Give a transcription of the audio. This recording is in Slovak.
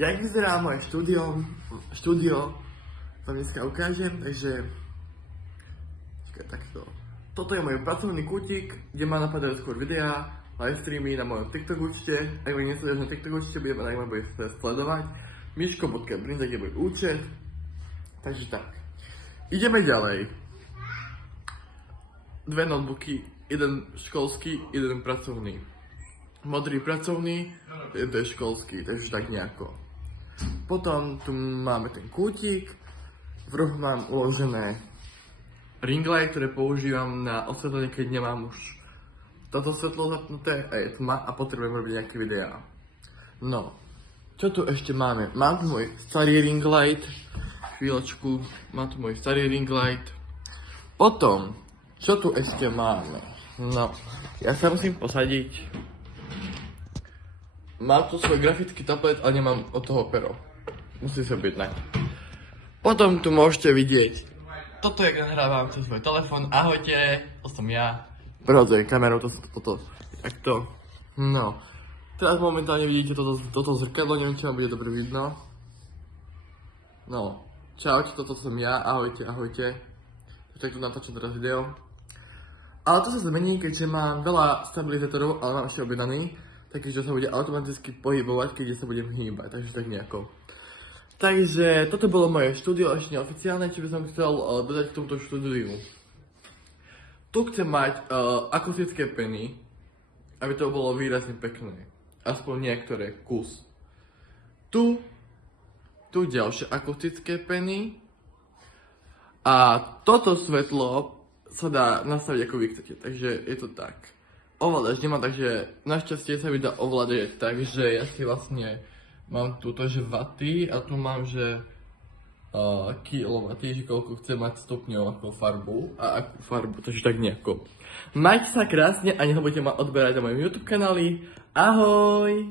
Jak vyzerá moje štúdio vám dneska ukážem, takže takto. Toto je môj pracovný kútik, kde ma napadajú skôr videá, live streamy na mojom TikTok účte. Ak ma nesleduješ na TikTok účte, ak ma budeš sledovať. Miško.brinzek je môj účet. Takže tak. Ideme ďalej. Dve notebooky, jeden školský, jeden pracovný. Modrý pracovný, jeden je školský, takže tak nejako. Potom tu máme ten kútik, v rohu mám uložené ringlight, ktoré používam na osvetlenie, keď nemám už toto svetlo zapnuté a je tma a potrebujem robiť nejaké videá. No, čo tu ešte máme? Mám tu môj starý ringlight, chvíľočku, mám tu môj starý ringlight. Potom, čo tu ešte máme? No, ja sa musím posadiť. Mám tu svoj grafický tablet, ale nemám od toho pero. Musím sa objednať. Potom tu môžete vidieť. Toto je, keď nahrávam cez svoj telefón. Ahojte, to som ja. Prehodzujem kamerou, toto. Takto. No. Teraz momentálne vidíte toto zrkadlo, neviem, či vám bude dobre vidno. No. Čaute, toto som ja. Ahojte, ahojte. Takto natáčam teraz video. Ale to sa zmení, keďže mám veľa stabilizátorov, ale mám ešte objednaný. Takže sa bude automaticky pohybovať, keď sa budem hýbať, takže tak nejako. Takže toto bolo moje štúdio, ešte neoficiálne, čo by som chcel dodať k tomuto štúdiu. Tu chcem mať akustické peny, aby to bolo výrazne pekné. Aspoň niektoré, kus. Tu ďalšie akustické peny. A toto svetlo sa dá nastaviť ako vy chcete, takže je to tak. Ovládač nemám, takže našťastie sa mi dá ovládať, takže ja si vlastne mám túto, že waty a tu mám, že kilowaty, že koľko chcem mať stupňov ako farbu a akú farbu, takže tak nejako. Majte sa krásne a nezabudnite ma odberať na mojom YouTube kanáli. Ahoj!